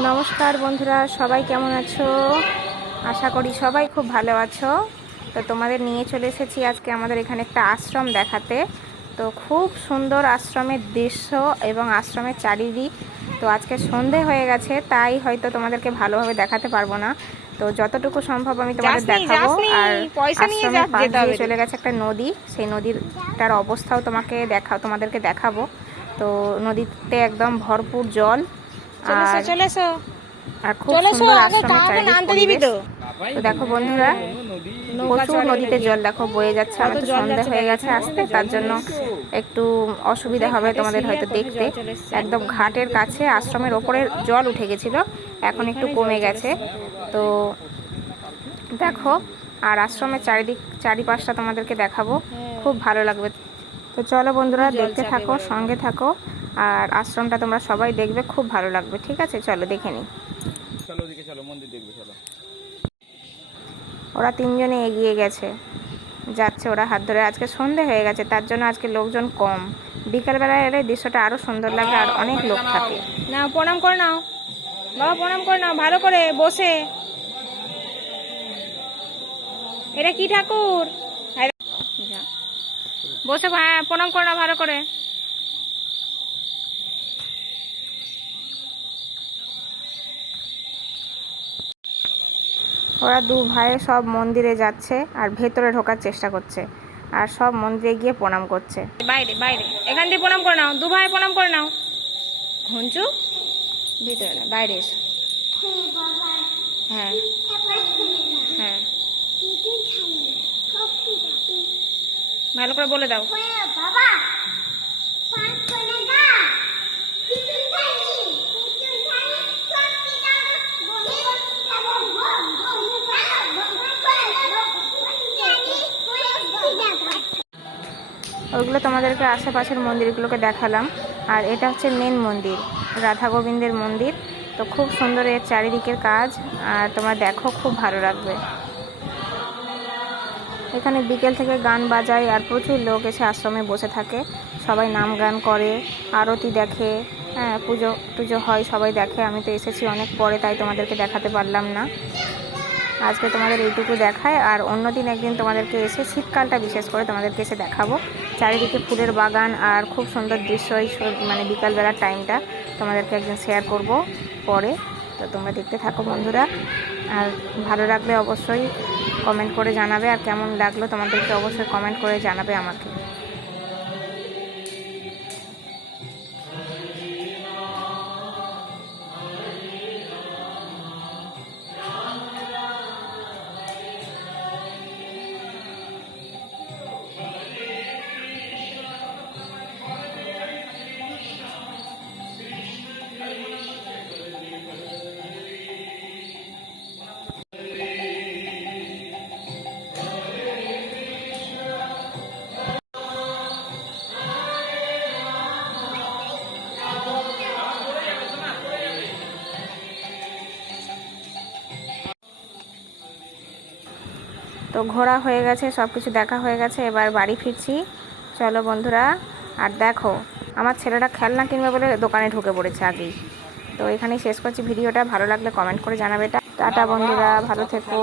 নমস্কার বন্ধুরা সবাই কেমন আছো? আশা করি সবাই খুব ভালো আছো। তো তোমাদের নিয়ে চলে এসেছি আজকে আমাদের এখানে একটা আশ্রম দেখাতে। তো খুব সুন্দর আশ্রমের দৃশ্য এবং আশ্রমের চারিদিক। তো আজকে সন্ধে হয়ে গেছে তাই হয়তো তোমাদেরকে ভালোভাবে দেখাতে পারব না। তো যতটুকু সম্ভব আমি তোমাদের দেখাবো। আর আশ্রমের পাশ দিয়ে চলে গেছে একটা নদী। সেই নদীরটার অবস্থাও তোমাকে দেখা তোমাদেরকে দেখাবো। তো নদীতে একদম ভরপুর জল। আর খুব সুন্দর আশ্রমের চারিদিক। তো। দেখো বন্ধুরা প্রচুর নদীতে জল দেখো বয়ে যাচ্ছে আমি তো সন্ধে হয়ে গেছে আসতে তার জন্য একটু অসুবিধা হবে তোমাদের হয়তো দেখতে। একদম ঘাটের কাছে আশ্রমের ওপরে জল উঠে গেছিল এখন একটু কমে গেছে। তো দেখো আর আশ্রমের চারিদিক চারিপাশটা তোমাদেরকে দেখাবো। খুব ভালো লাগবে। তো চলো বন্ধুরা দেখতে থাকো সঙ্গে থাকো। আর আশ্রমটা তোমরা সবাই দেখবে খুব ভালো লাগবে। ঠিক আছে? চলো দেখে নিই। চলো ওদিকে চলো মন্দির দেখবে চলো। ওরা তিনজনে এগিয়ে গেছে। যাচ্ছে ওরা হাত ধরে। আজকে সন্ধে হয়ে গেছে তার জন্য আজকে লোকজন কম। বিকালবেলায় এলে দৃশ্যটা আরও সুন্দর লাগে আর অনেক লোক থাকে। না প্রণাম করে নাও। বাবা প্রণাম করে নাও ভালো করে বসে। এটা কি ঠাকুর? বসে হ্যাঁ প্রণাম করে নাও ভালো করে। ওরা দু ভাইয়ে সব মন্দিরে যাচ্ছে আর ভেতরে ঢোকার চেষ্টা করছে। আর সব মন্দিরে গিয়ে প্রণাম করছে। বাইরে বাইরে। এখান দিয়ে প্রণাম করে নাও। দু ভাই প্রণাম করে নাও। ঘুঞ্চু ভিতরে না বাইরে এসো। হ্যাঁ। হ্যাঁ। ভালো করে বলে দাও। বাবা ওইগুলো তোমাদেরকে আশেপাশের মন্দিরগুলোকে দেখালাম। আর এটা হচ্ছে মেন মন্দির, রাধা গোবিন্দের মন্দির। তো খুব সুন্দর এর চারিদিকের কাজ, আর তোমরা দেখো খুব ভালো লাগবে। এখানে বিকেল থেকে গান বাজায়, আর প্রচুর লোক এসে আশ্রমে বসে থাকে। সবাই নাম গান করে, আরতি দেখে হ্যাঁ পুজো টুজো হয়, সবাই দেখে। আমি তো এসেছি অনেক পরে, তাই তোমাদেরকে দেখাতে পারলাম না। আজকে তোমাদের এইটুকু দেখায়, আর অন্যদিন একদিন তোমাদেরকে এসে শীতকালটা বিশেষ করে তোমাদেরকে এসে দেখাবো। চারিদিকে ফুলের বাগান আর খুব সুন্দর দৃশ্য এই মানে বিকালবেলার টাইমটা তোমাদেরকে একদিন শেয়ার করব পরে। তো তোমরা দেখতে থাকো বন্ধুরা, আর ভালো লাগলে অবশ্যই কমেন্ট করে জানাবে, আর কেমন লাগল তোমাদেরকে অবশ্যই কমেন্ট করে জানাবে আমাকে। তো ঘোরা হয়ে গেছে সব কিছু দেখা হয়ে গেছে, এবার বাড়ি ফিরছি। চলো বন্ধুরা, আর দেখো, আমার ছেলেরা খেলনা কিনবে বলে দোকানে ঢুকে পড়েছে আগেই। তো এখানেই শেষ করছি ভিডিওটা, ভালো লাগলে কমেন্ট করে জানাবে। টাটা বন্ধুরা, ভালো থেকো।